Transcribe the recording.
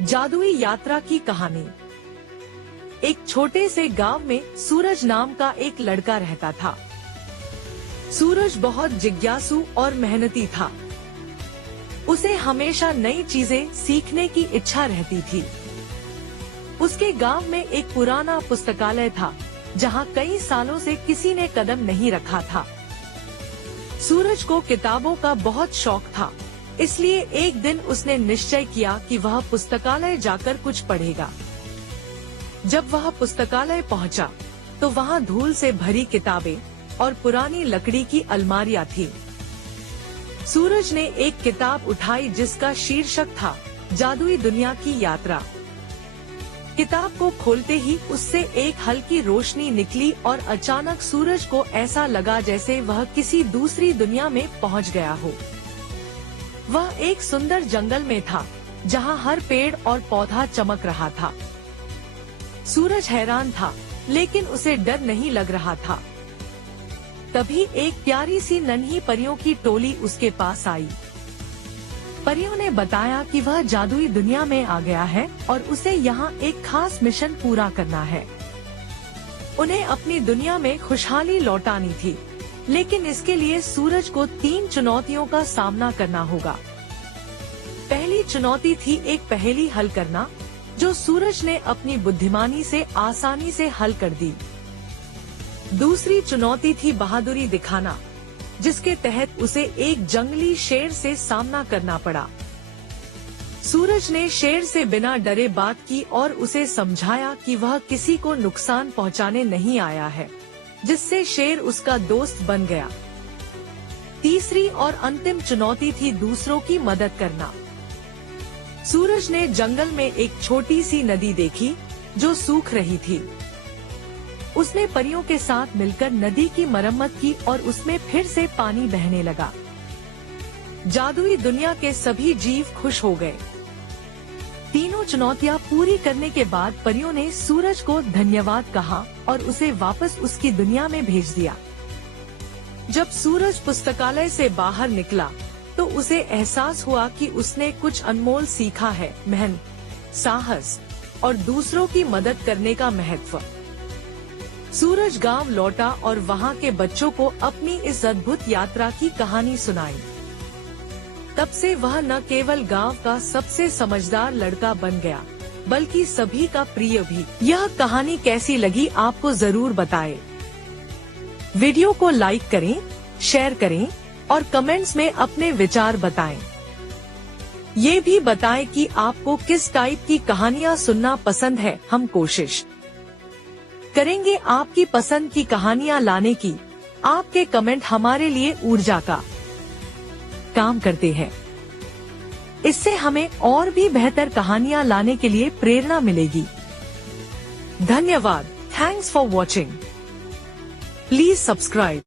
जादुई यात्रा की कहानी। एक छोटे से गांव में सूरज नाम का एक लड़का रहता था। सूरज बहुत जिज्ञासु और मेहनती था। उसे हमेशा नई चीजें सीखने की इच्छा रहती थी। उसके गांव में एक पुराना पुस्तकालय था, जहां कई सालों से किसी ने कदम नहीं रखा था। सूरज को किताबों का बहुत शौक था, इसलिए एक दिन उसने निश्चय किया कि वह पुस्तकालय जाकर कुछ पढ़ेगा। जब वह पुस्तकालय पहुंचा, तो वहां धूल से भरी किताबें और पुरानी लकड़ी की अलमारियां थी। सूरज ने एक किताब उठाई जिसका शीर्षक था जादुई दुनिया की यात्रा। किताब को खोलते ही उससे एक हल्की रोशनी निकली और अचानक सूरज को ऐसा लगा जैसे वह किसी दूसरी दुनिया में पहुंच गया हो। वह एक सुंदर जंगल में था, जहां हर पेड़ और पौधा चमक रहा था। सूरज हैरान था, लेकिन उसे डर नहीं लग रहा था। तभी एक प्यारी सी नन्ही परियों की टोली उसके पास आई। परियों ने बताया कि वह जादुई दुनिया में आ गया है और उसे यहाँ एक खास मिशन पूरा करना है। उन्हें अपनी दुनिया में खुशहाली लौटानी थी, लेकिन इसके लिए सूरज को 3 चुनौतियों का सामना करना होगा। पहली चुनौती थी एक पहेली हल करना, जो सूरज ने अपनी बुद्धिमानी से आसानी से हल कर दी। दूसरी चुनौती थी बहादुरी दिखाना, जिसके तहत उसे एक जंगली शेर से सामना करना पड़ा। सूरज ने शेर से बिना डरे बात की और उसे समझाया कि वह किसी को नुकसान पहुंचाने नहीं आया है, जिससे शेर उसका दोस्त बन गया। तीसरी और अंतिम चुनौती थी दूसरों की मदद करना। सूरज ने जंगल में एक छोटी सी नदी देखी, जो सूख रही थी। उसने परियों के साथ मिलकर नदी की मरम्मत की और उसमें फिर से पानी बहने लगा। जादुई दुनिया के सभी जीव खुश हो गए। तीनों चुनौतियां पूरी करने के बाद परियों ने सूरज को धन्यवाद कहा और उसे वापस उसकी दुनिया में भेज दिया। जब सूरज पुस्तकालय से बाहर निकला, तो उसे एहसास हुआ कि उसने कुछ अनमोल सीखा है, मेहनत, साहस और दूसरों की मदद करने का महत्व। सूरज गांव लौटा और वहां के बच्चों को अपनी इस अद्भुत यात्रा की कहानी सुनाई। तब से वह न केवल गांव का सबसे समझदार लड़का बन गया, बल्कि सभी का प्रिय भी। यह कहानी कैसी लगी आपको जरूर बताएं। वीडियो को लाइक करें, शेयर करें और कमेंट्स में अपने विचार बताएं। ये भी बताएं कि आपको किस टाइप की कहानियाँ सुनना पसंद है। हम कोशिश करेंगे आपकी पसंद की कहानियाँ लाने की। आपके कमेंट हमारे लिए ऊर्जा का काम करते हैं। इससे हमें और भी बेहतर कहानियाँ लाने के लिए प्रेरणा मिलेगी। धन्यवाद। Thanks for watching. Please subscribe.